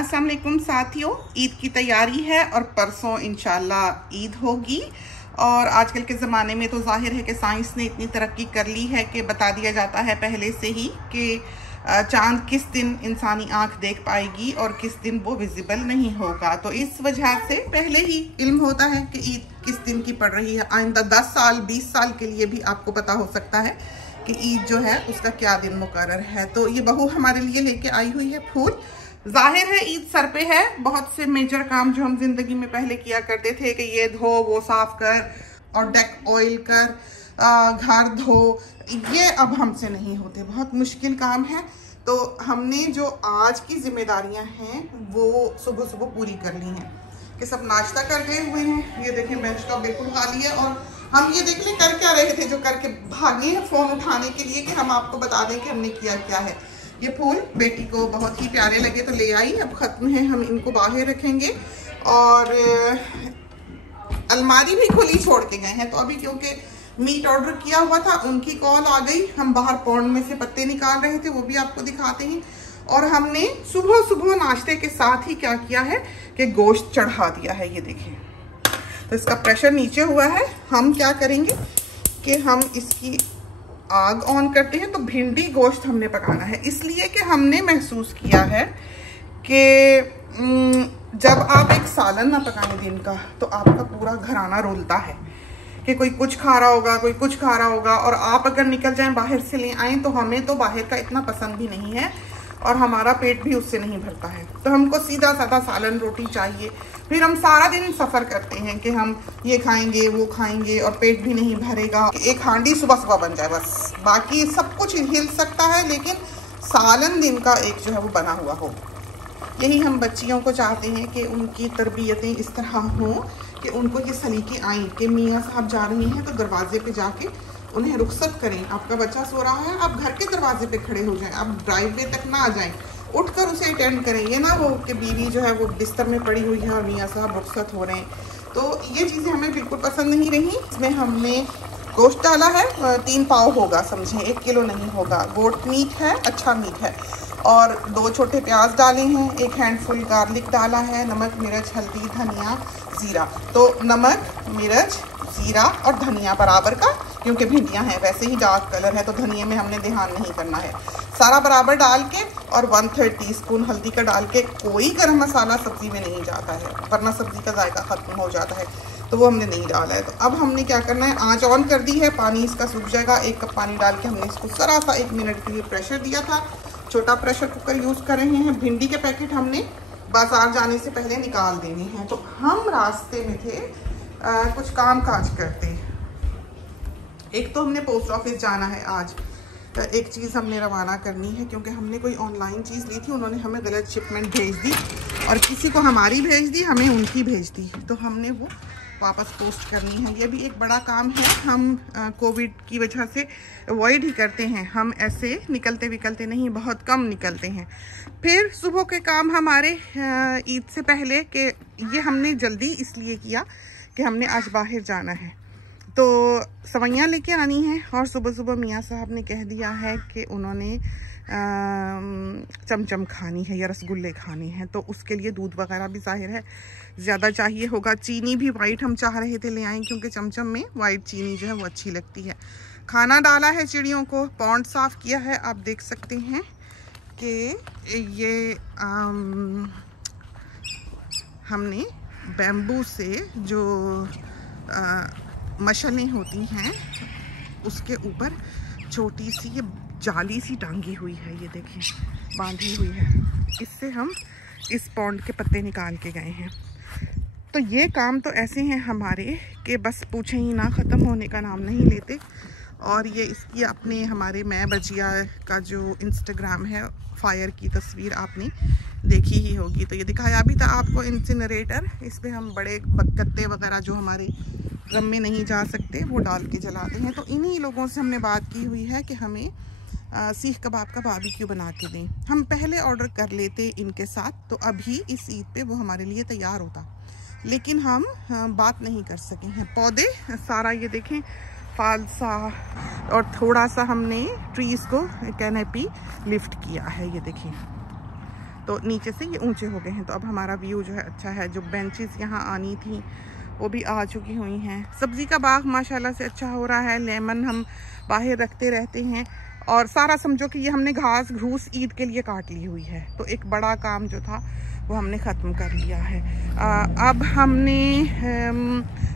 अस्सलाम वालेकुम साथियों, ईद की तैयारी है और परसों इंशाल्लाह ईद होगी। और आजकल के ज़माने में तो जाहिर है कि साइंस ने इतनी तरक्की कर ली है कि बता दिया जाता है पहले से ही कि चांद किस दिन इंसानी आंख देख पाएगी और किस दिन वो विजिबल नहीं होगा। तो इस वजह से पहले ही इल्म होता है कि ईद किस दिन की पड़ रही है। आइंदा 10 साल 20 साल के लिए भी आपको पता हो सकता है कि ईद जो है उसका क्या दिन मुकर्रर है। तो ये बहू हमारे लिए लेके आई हुई है फूल। जाहिर है ईद सर पे है। बहुत से मेजर काम जो हम जिंदगी में पहले किया करते थे कि ये धो वो साफ कर और डेक ऑयल कर, घर धो, ये अब हमसे नहीं होते। बहुत मुश्किल काम है। तो हमने जो आज की जिम्मेदारियां हैं वो सुबह सुबह पूरी कर ली हैं कि सब नाश्ता कर गए हुए हैं। ये देखें बेंच टॉप बिल्कुल खाली है और हम ये देख लें कर क्या रहे थे, जो करके भागे हैं फ़ोन उठाने के लिए कि हम आपको बता दें कि हमने किया क्या है। ये फूल बेटी को बहुत ही प्यारे लगे तो ले आई। अब ख़त्म है, हम इनको बाहर रखेंगे। और अलमारी भी खुली छोड़ के गए हैं। तो अभी क्योंकि मीट ऑर्डर किया हुआ था, उनकी कॉल आ गई। हम बाहर पौंड में से पत्ते निकाल रहे थे, वो भी आपको दिखाते हैं। और हमने सुबह सुबह नाश्ते के साथ ही क्या किया है कि गोश्त चढ़ा दिया है। ये देखें, तो इसका प्रेशर नीचे हुआ है। हम क्या करेंगे कि हम इसकी आग ऑन करते हैं। तो भिंडी गोश्त हमने पकाना है, इसलिए कि हमने महसूस किया है कि जब आप एक सालन ना पकाएं दिन का, तो आपका पूरा घराना रोलता है कि कोई कुछ खा रहा होगा, कोई कुछ खा रहा होगा। और आप अगर निकल जाएं बाहर से ले आएँ, तो हमें तो बाहर का इतना पसंद भी नहीं है और हमारा पेट भी उससे नहीं भरता है। तो हमको सीधा साधा सालन रोटी चाहिए। फिर हम सारा दिन सफ़र करते हैं कि हम ये खाएंगे वो खाएंगे और पेट भी नहीं भरेगा। एक हांडी सुबह सुबह बन जाए बस, बाकी सब कुछ हिल सकता है लेकिन सालन दिन का एक जो है वो बना हुआ हो। यही हम बच्चियों को चाहते हैं कि उनकी तरबियतें इस तरह हों कि उनको ये सलीके आएँ कि मियाँ साहब जा रहे हैं तो दरवाजे पे जाके उन्हें रुखसत करें। आपका बच्चा सो रहा है, आप घर के दरवाजे पे खड़े हो जाएं, आप ड्राइववे तक ना आ जाएं, उठकर उसे अटेंड करें। ये ना हो कि बीवी जो है वो बिस्तर में पड़ी हुई है और मियाँ साहब रुखसत हो रहे हैं। तो ये चीज़ें हमें बिल्कुल पसंद नहीं रही। इसमें हमने गोश्त डाला है, 3 पाव होगा, समझें 1 किलो नहीं होगा। गोट मीट है, अच्छा मीट है। और 2 छोटे प्याज डाले हैं, 1 हैंडफुल गार्लिक डाला है, नमक मिर्च हल्दी धनिया ज़ीरा। तो नमक मिर्च ज़ीरा और धनिया बराबर का, क्योंकि भिंडियाँ हैं वैसे ही डार्क कलर है तो धनिया में हमने ध्यान नहीं करना है। सारा बराबर डाल के और 1/3 टीस्पून हल्दी का डाल के। कोई गरम मसाला सब्ज़ी में नहीं जाता है वरना सब्ज़ी का जायका ख़त्म हो जाता है, तो वो हमने नहीं डाला है। तो अब हमने क्या करना है, आँच ऑन कर दी है, पानी इसका सूख जाएगा। 1 कप पानी डाल के हमने इसको ज़रा सा 1 मिनट के लिए प्रेशर दिया था। छोटा प्रेशर कुकर यूज़ कर रहे हैं। भिंडी के पैकेट हमने बाज़ार जाने से पहले निकाल देने हैं। तो हम रास्ते में थे, कुछ काम काज करते। एक तो हमने पोस्ट ऑफिस जाना है आज, एक चीज़ हमने रवाना करनी है क्योंकि हमने कोई ऑनलाइन चीज़ ली थी, उन्होंने हमें गलत शिपमेंट भेज दी और किसी को हमारी भेज दी, हमें उनकी भेज दी। तो हमने वो वापस पोस्ट करनी है। ये भी एक बड़ा काम है। हम कोविड की वजह से अवॉइड ही करते हैं, हम ऐसे निकलते विकलते नहीं, बहुत कम निकलते हैं। फिर सुबह के काम हमारे ईद से पहले के ये हमने जल्दी इसलिए किया कि हमने आज बाहर जाना है, तो सवैयाँ लेके आनी हैं। और सुबह सुबह मियाँ साहब ने कह दिया है कि उन्होंने चमचम खानी है या रसगुल्ले खाने हैं, तो उसके लिए दूध वगैरह भी जाहिर है ज़्यादा चाहिए होगा। चीनी भी वाइट हम चाह रहे थे ले आएँ क्योंकि चमचम में वाइट चीनी जो है वो अच्छी लगती है। खाना डाला है चिड़ियों को, पौंड साफ़ किया है। आप देख सकते हैं कि ये हमने बैम्बू से जो मशलें होती हैं उसके ऊपर छोटी सी ये जाली सी टांगी हुई है, ये देखें बांधी हुई है। इससे हम इस पौंड के पत्ते निकाल के गए हैं। तो ये काम तो ऐसे हैं हमारे कि बस पूछें ही ना, ख़त्म होने का नाम नहीं लेते। और ये इसकी अपने हमारे मैं बजिया का जो इंस्टाग्राम है, फायर की तस्वीर आपने देखी ही होगी। तो ये दिखाया भी था आपको इंसिनरेटर, इस पर हम बड़े गत्ते वगैरह जो हमारे ड्रम में नहीं जा सकते वो डाल के जलाते हैं। तो इन्हीं लोगों से हमने बात की हुई है कि हमें सीख कबाब का बारबेक्यू बना के दें। हम पहले ऑर्डर कर लेते इनके साथ, तो अभी इस ईद पे वो हमारे लिए तैयार होता, लेकिन हम बात नहीं कर सके हैं। पौधे सारा ये देखें फालसा और थोड़ा सा हमने ट्रीज़ को कैनेपी लिफ्ट किया है, ये देखें। तो नीचे से ये ऊंचे हो गए हैं, तो अब हमारा व्यू जो है अच्छा है। जो बेंचेस यहाँ आनी थी वो भी आ चुकी हुई हैं। सब्ज़ी का बाग माशाल्लाह से अच्छा हो रहा है। लेमन हम बाहर रखते रहते हैं, और सारा समझो कि ये हमने घास घूस ईद के लिए काट ली हुई है, तो एक बड़ा काम जो था वो हमने ख़त्म कर लिया है। अब हमने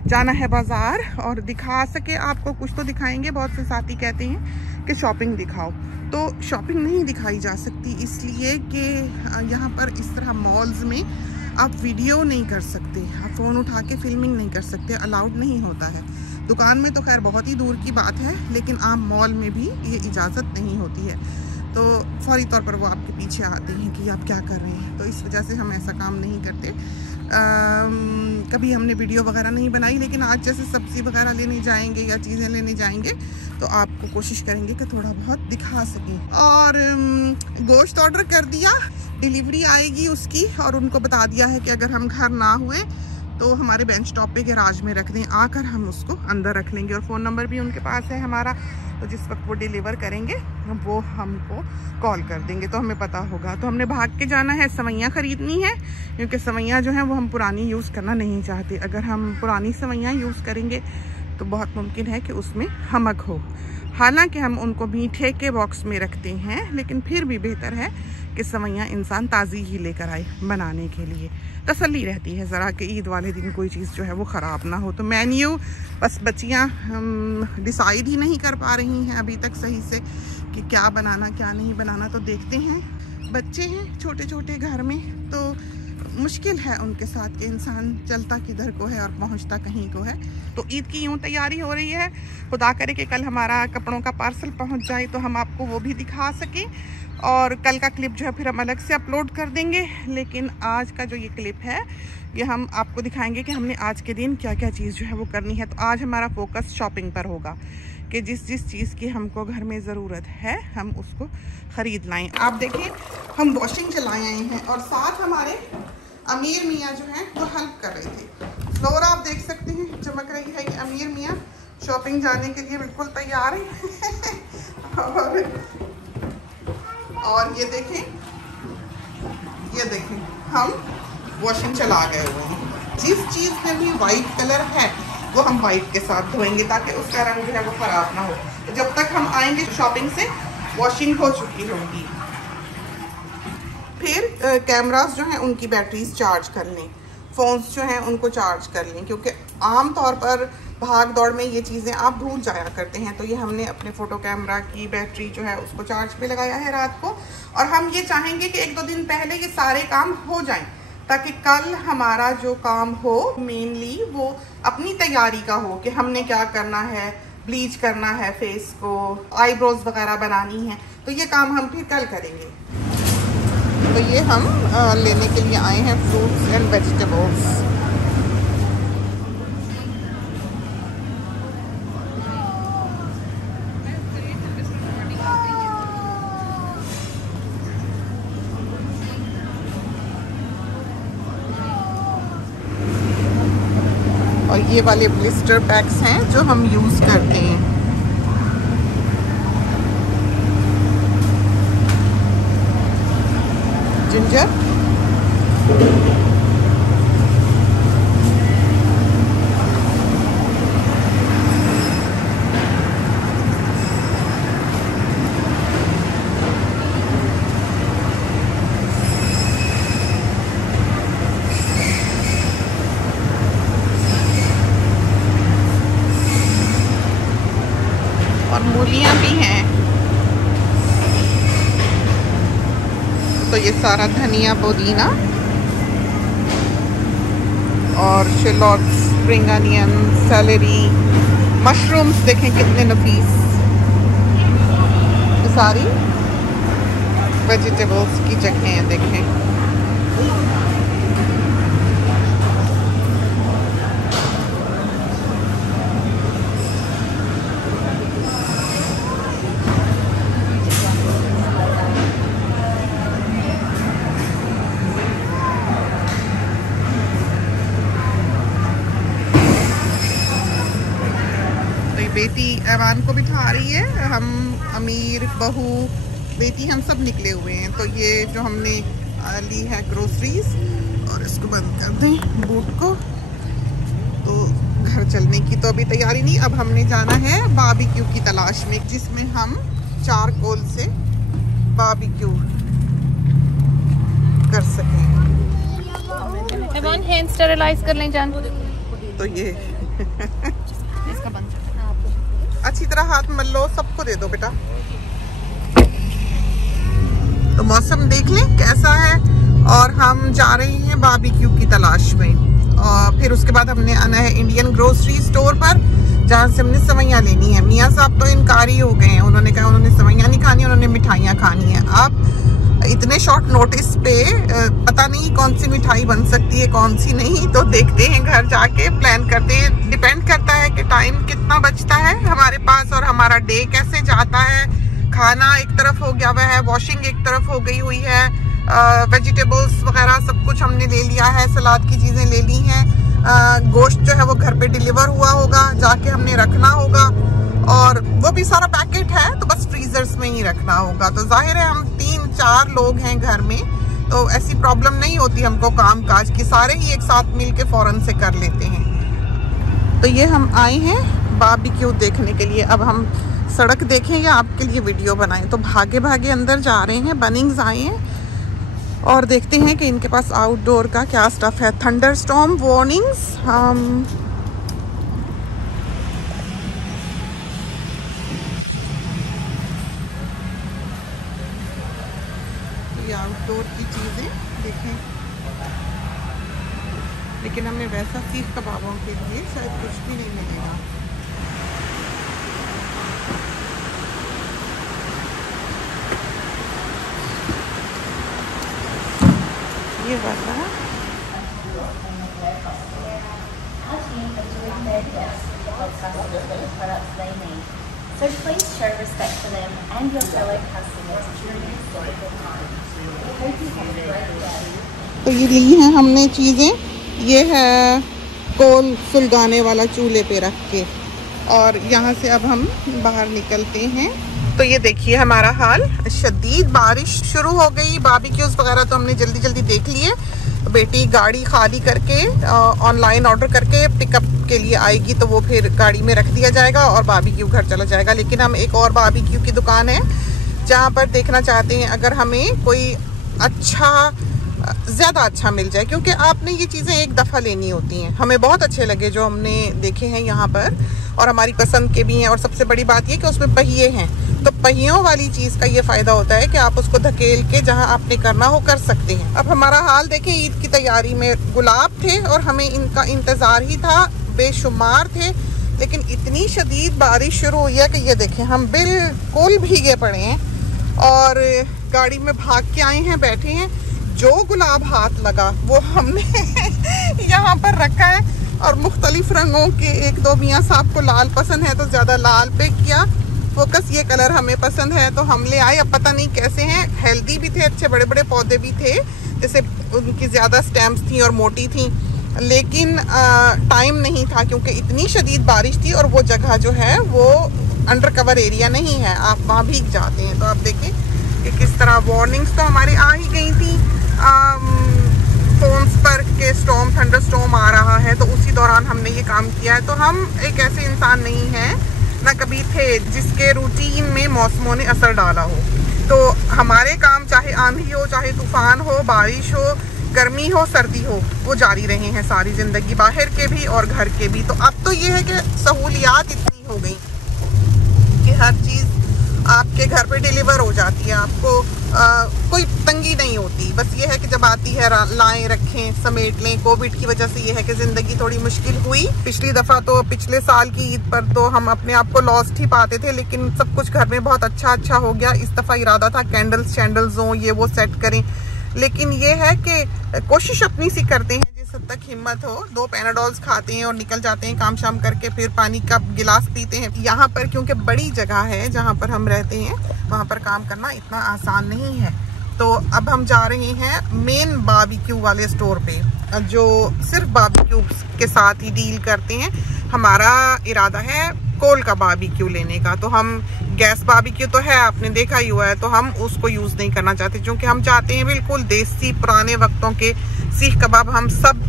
जाना है बाज़ार, और दिखा सके आपको कुछ तो दिखाएंगे। बहुत से साथी कहते हैं कि शॉपिंग दिखाओ, तो शॉपिंग नहीं दिखाई जा सकती इसलिए कि यहाँ पर इस तरह मॉल्स में आप वीडियो नहीं कर सकते, आप फ़ोन उठा के फिल्मिंग नहीं कर सकते, अलाउड नहीं होता है। दुकान में तो खैर बहुत ही दूर की बात है, लेकिन आप मॉल में भी ये इजाज़त नहीं होती है, तो फौरी तौर पर वो आपके पीछे आते हैं कि आप क्या कर रहे हैं। तो इस वजह से हम ऐसा काम नहीं करते। कभी हमने वीडियो वगैरह नहीं बनाई, लेकिन आज जैसे सब्ज़ी वगैरह लेने जाएंगे या चीज़ें लेने जाएंगे तो आपको कोशिश करेंगे कि थोड़ा बहुत दिखा सकें। और गोश्त ऑर्डर कर दिया, डिलीवरी आएगी उसकी, और उनको बता दिया है कि अगर हम घर ना हुए तो हमारे बेंच टॉप पे गैराज में रख दें, आकर हम उसको अंदर रख लेंगे। और फ़ोन नंबर भी उनके पास है हमारा, तो जिस वक्त वो डिलीवर करेंगे वो हमको कॉल कर देंगे, तो हमें पता होगा। तो हमने भाग के जाना है, सवैयाँ ख़रीदनी है, क्योंकि सवैयाँ जो हैं वो हम पुरानी यूज़ करना नहीं चाहते। अगर हम पुरानी सवैयाँ यूज़ करेंगे तो बहुत मुमकिन है कि उसमें हमक हो। हालांकि हम उनको मीठे के बॉक्स में रखते हैं, लेकिन फिर भी बेहतर है कि सवैयाँ इंसान ताज़ी ही लेकर आए बनाने के लिए, तसल्ली रहती है ज़रा कि ईद वाले दिन कोई चीज़ जो है वो ख़राब ना हो। तो मेन्यू बस बच्चियाँ डिसाइड ही नहीं कर पा रही हैं अभी तक सही से कि क्या बनाना क्या नहीं बनाना। तो देखते हैं, बच्चे हैं छोटे छोटे घर में, तो मुश्किल है उनके साथ कि इंसान चलता किधर को है और पहुंचता कहीं को है। तो ईद की यूँ तैयारी हो रही है, खुदा करे कि कल हमारा कपड़ों का पार्सल पहुंच जाए तो हम आपको वो भी दिखा सकें, और कल का क्लिप जो है फिर हम अलग से अपलोड कर देंगे। लेकिन आज का जो ये क्लिप है ये हम आपको दिखाएंगे कि हमने आज के दिन क्या क्या चीज़ जो है वो करनी है। तो आज हमारा फोकस शॉपिंग पर होगा कि जिस जिस चीज़ की हमको घर में ज़रूरत है हम उसको ख़रीद लाएँ। आप देखिए, हम वॉशिंग चलाए आए हैं, और साथ हमारे अमीर मियाँ जो हैं वो हेल्प कर रहे थे। फ्लोर आप देख सकते हैं चमक रही है कि अमीर मियाँ शॉपिंग जाने के लिए बिल्कुल तैयार हैं। और ये देखें हम वॉशिंग चला गए हुए हैं। जिस चीज़ में भी वाइट कलर है वो हम वाइट के साथ धोएंगे ताकि उसका रंग जो है वो ख़राब ना हो। तो जब तक हम आएंगे शॉपिंग से वॉशिंग हो चुकी होगी। फिर कैमरास जो हैं उनकी बैटरीज चार्ज कर लें, फ़ोन्स जो हैं उनको चार्ज कर लें, क्योंकि आम तौर पर भाग दौड़ में ये चीज़ें आप भूल जाया करते हैं। तो ये हमने अपने फ़ोटो कैमरा की बैटरी जो है उसको चार्ज पे लगाया है रात को, और हम ये चाहेंगे कि 1-2 दिन पहले ये सारे काम हो जाएं, ताकि कल हमारा जो काम हो मेनली वो अपनी तैयारी का हो कि हमने क्या करना है, ब्लीच करना है फेस को, आईब्रोज वगैरह बनानी है, तो ये काम हम फिर कल करेंगे। तो ये हम लेने के लिए आए हैं फ्रूट्स एंड वेजिटेबल्स। और ये वाले ब्लिस्टर पैक्स हैं जो हम यूज़ करते हैं। जिंजर और मूलियाँ भी हैं। तो ये सारा धनिया पुदीना और शिलोट्स, स्प्रिंग अनियन, सेलेरी, मशरूम्स देखें कितने नफीस। ये सारी वेजिटेबल्स की जगह हैं देखें। बेटी ऐवान को बिठा रही है, हम अमीर बहू बेटी हम सब निकले हुए हैं। तो ये जो हमने ली है ग्रोसरीज और इसको बंद कर दें बूट को। तो घर चलने की तो अभी तैयारी नहीं, अब हमने जाना है बारबेक्यू की तलाश में, जिसमें हम चारकोल से बारबेक्यू कर सकें। हैंड स्टेरिलाइज कर लें जान। तो ये इसका बंद अच्छी तरह हाथ मल लो, सबको दे दो बेटा। तो मौसम देख लें कैसा है और हम जा रहे हैं बारबेक्यू की तलाश में। और फिर उसके बाद हमने आना है इंडियन ग्रोसरी स्टोर पर, जहाँ से हमने सेवइयाँ लेनी है। मियाँ साहब तो इनकारी हो गए हैं, उन्होंने कहा उन्होंने सेवइयाँ नहीं खानी, उन्होंने मिठाइयाँ खानी है। अब इतने शॉर्ट नोटिस पे पता नहीं कौन सी मिठाई बन सकती है कौन सी नहीं, तो देखते हैं, घर जाके प्लान करते हैं। डिपेंड करता है कि टाइम कितना बचता है हमारे पास और हमारा डे कैसे जाता है। खाना एक तरफ हो गया हुआ है, वॉशिंग एक तरफ हो गई हुई है, वेजिटेबल्स वगैरह सब कुछ हमने ले लिया है, सलाद की चीज़ें ले ली हैं। गोश्त जो है वो घर पे डिलीवर हुआ होगा, जाके हमने रखना होगा और वो भी सारा पैकेट है तो बस फ्रीजर्स में ही रखना होगा। तो जाहिर है हम 3-4 लोग हैं घर में, तो ऐसी प्रॉब्लम नहीं होती हमको काम काज की, सारे ही एक साथ मिल के फ़ौरन से कर लेते हैं। तो ये हम आए हैं बारबेक्यू देखने के लिए। अब हम सड़क देखें या आपके लिए वीडियो बनाएं, तो भागे भागे अंदर जा रहे हैं। बनिंग्स आए हैं और देखते हैं कि इनके पास आउटडोर का क्या स्टफ है। थंडर स्टॉर्म वार्निंग्स, आउटडोर की चीज़ें देखें, लेकिन हमें वैसा सीख कबाबों के लिए शायद कुछ भी नहीं मिलेगा। ये वाला So please show respect for them and your fellow customers during this difficult time. We hope you have a great day. तो ये ली हैं हमने चीज़ें। ये है कोल सुलगाने वाला चूल्हे पे रख के, और यहाँ से अब हम बाहर निकलते हैं। तो ये देखिए हमारा हाल, शदीद बारिश शुरू हो गई। बारबेक्यूज़ वगैरह तो हमने जल्दी जल्दी देख लिए। बेटी गाड़ी खाली करके ऑनलाइन ऑर्डर करके पिकअप के लिए आएगी, तो वो फिर गाड़ी में रख दिया जाएगा और बारबेक्यू घर चला जाएगा। लेकिन हम एक और बारबेक्यू की दुकान है जहाँ पर देखना चाहते हैं अगर हमें कोई अच्छा, ज़्यादा अच्छा मिल जाए, क्योंकि आपने ये चीज़ें एक दफ़ा लेनी होती हैं। हमें बहुत अच्छे लगे जो हमने देखे हैं यहाँ पर और हमारी पसंद के भी हैं। और सबसे बड़ी बात ये कि उसमें पहिए हैं, तो पहियों वाली चीज़ का ये फ़ायदा होता है कि आप उसको धकेल के जहाँ आपने करना हो कर सकते हैं। अब हमारा हाल देखें, ईद की तैयारी में गुलाब थे और हमें इनका इंतज़ार ही था, बेशुमार थे, लेकिन इतनी शदीद बारिश शुरू हुई है कि ये देखें हम बिल्कुल भीगे पड़े हैं और गाड़ी में भाग के आए हैं, बैठे हैं। जो गुलाब हाथ लगा वो हमने यहाँ पर रखा है और मुख्तलिफ रंगों के, 1-2 मियाँ साहब को लाल पसंद है तो ज़्यादा लाल पे किया फोकस। ये कलर हमें पसंद है तो हम ले आए। अब पता नहीं कैसे हैं, हेल्दी भी थे, अच्छे बड़े बड़े पौधे भी थे, जैसे उनकी ज़्यादा स्टेम्स थी और मोटी थी, लेकिन टाइम नहीं था क्योंकि इतनी शदीद बारिश थी और वो जगह जो है वो अंडर कवर एरिया नहीं है, आप वहाँ भीग जाते हैं। तो आप देखें कि किस तरह वार्निंग्स तो हमारी आ ही गई थी फोन्स पर के स्टॉर्म, थंडर स्टॉर्म आ रहा है, तो उसी दौरान हमने ये काम किया है। तो हम एक ऐसे इंसान नहीं हैं, ना कभी थे, जिसके रूटीन में मौसमों ने असर डाला हो। तो हमारे काम चाहे आंधी हो, चाहे तूफान हो, बारिश हो, गर्मी हो, सर्दी हो, वो जारी रहे हैं सारी ज़िंदगी, बाहर के भी और घर के भी। तो अब तो ये है कि सहूलियात इतनी हो गई कि हर चीज़ आपके घर पे डिलीवर हो जाती है, आपको कोई तंगी नहीं होती। बस ये है कि जब आती है लाएं, रखें, समेट लें। कोविड की वजह से ये है कि ज़िंदगी थोड़ी मुश्किल हुई। पिछली दफ़ा तो पिछले साल की ईद पर तो हम अपने आप को लॉस्ट ही पाते थे, लेकिन सब कुछ घर में बहुत अच्छा हो गया। इस दफ़ा इरादा था कैंडल्स शैंडल्स हों, ये वो सेट करें, लेकिन ये है कि कोशिश अपनी सी करते हैं जिस हद तक हिम्मत हो। 2 पैनाडोल्स खाते हैं और निकल जाते हैं काम शाम करके, फिर पानी का गिलास पीते हैं। यहाँ पर क्योंकि बड़ी जगह है जहाँ पर हम रहते हैं, वहाँ पर काम करना इतना आसान नहीं है। तो अब हम जा रहे हैं मेन बारबेक्यू वाले स्टोर पे, जो सिर्फ बारबेक्यू के साथ ही डील करते हैं। हमारा इरादा है चारकोल का बारबेक्यू लेने का। तो हम गैस बारबेक्यू तो है, आपने देखा ही हुआ है, तो हम उसको यूज़ नहीं करना चाहते, क्योंकि हम चाहते हैं बिल्कुल देसी पुराने वक्तों के सीख कबाब हम सब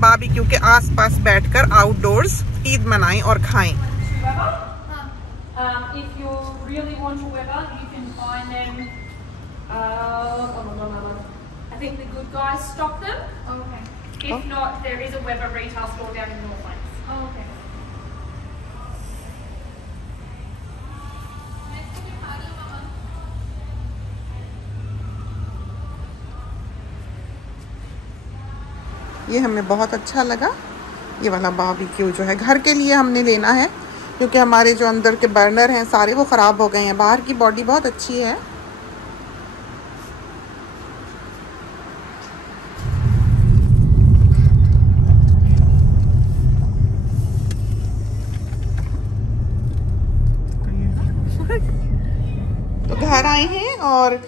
बारबेक्यू के आसपास बैठकर आउटडोर्स ईद मनाएं और खाएं। If you really want a Weber, you can find them. I think the Good Guys stock them. Okay. If not, there is a Weber retail store down in Northlands. Okay. ये हमें बहुत अच्छा लगा। ये वाला बारबेक्यू जो है घर के लिए हमने लेना है, क्योंकि हमारे जो अंदर के बर्नर हैं सारे वो ख़राब हो गए हैं। बाहर की बॉडी बहुत अच्छी है। तो घर आए हैं और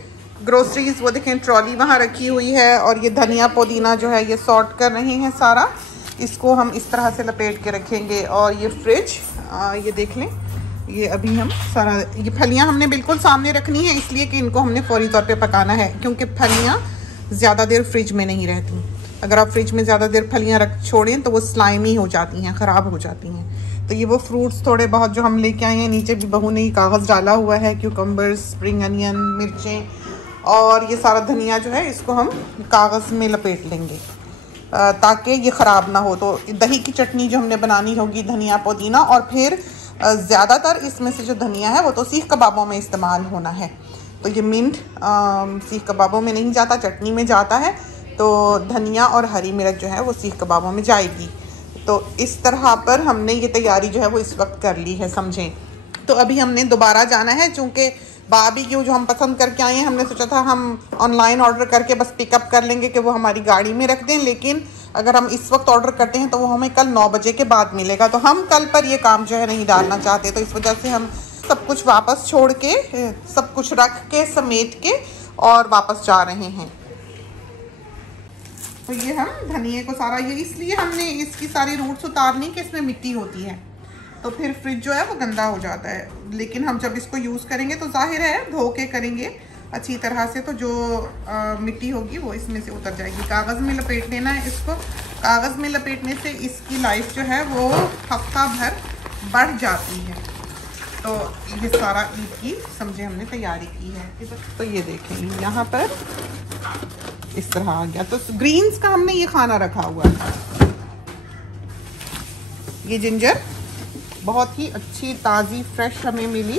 ग्रोसरीज वो देखें ट्रॉली वहाँ रखी हुई है, और ये धनिया पुदीना जो है ये सॉर्ट कर रहे हैं सारा। इसको हम इस तरह से लपेट के रखेंगे। और ये फ्रिज ये देख लें, ये अभी हम सारा ये फलियाँ हमने बिल्कुल सामने रखनी है, इसलिए कि इनको हमने फौरी तौर पे पकाना है, क्योंकि फलियाँ ज़्यादा देर फ्रिज में नहीं रहती। अगर आप फ्रिज में ज़्यादा देर फलियाँ रख छोड़ें तो वो स्लाइमी हो जाती हैं, ख़राब हो जाती हैं। तो ये वो फ्रूट्स थोड़े बहुत जो हम लेके आए हैं, नीचे भी बहू ने कागज़ डाला हुआ है, क्यूकम्बर्स, स्प्रिंग अनियन, मिर्चें, और ये सारा धनिया जो है इसको हम कागज़ में लपेट लेंगे ताकि ये ख़राब ना हो। तो दही की चटनी जो हमने बनानी होगी, धनिया पुदीना, और फिर ज़्यादातर इसमें से जो धनिया है वो तो सीख कबाबों में इस्तेमाल होना है। तो ये मिंट सीख कबाबों में नहीं जाता, चटनी में जाता है। तो धनिया और हरी मिर्च जो है वो सीख कबाबों में जाएगी। तो इस तरह पर हमने ये तैयारी जो है वो इस वक्त कर ली है, समझें। तो अभी हमने दोबारा जाना है, चूँकि बारबेक्यू जो हम पसंद करके आए हैं, हमने सोचा था हम ऑनलाइन ऑर्डर करके बस पिकअप कर लेंगे कि वो हमारी गाड़ी में रख दें, लेकिन अगर हम इस वक्त ऑर्डर करते हैं तो वो हमें कल 9 बजे के बाद मिलेगा। तो हम कल पर ये काम जो है नहीं डालना चाहते, तो इस वजह से हम सब कुछ वापस छोड़ के, सब कुछ रख के, समेट के और वापस जा रहे हैं। तो ये हम धनिए को सारा, ये इसलिए हमने इसकी सारी रूट्स उतारनी कि इसमें मिट्टी होती है, तो फिर फ्रिज जो है वो गंदा हो जाता है। लेकिन हम जब इसको यूज़ करेंगे तो जाहिर है धो के करेंगे अच्छी तरह से, तो जो मिट्टी होगी वो इसमें से उतर जाएगी। कागज़ में लपेट लेना है इसको। कागज़ में लपेटने से इसकी लाइफ जो है वो हफ्ता भर बढ़ जाती है। तो ये सारा ईद की समझे हमने तैयारी की है। तो ये देखें यहाँ पर इस तरह आ गया। तो ग्रीन्स का हमने ये खाना रखा हुआ है। ये जिंजर बहुत ही अच्छी ताज़ी फ्रेश हमें मिली।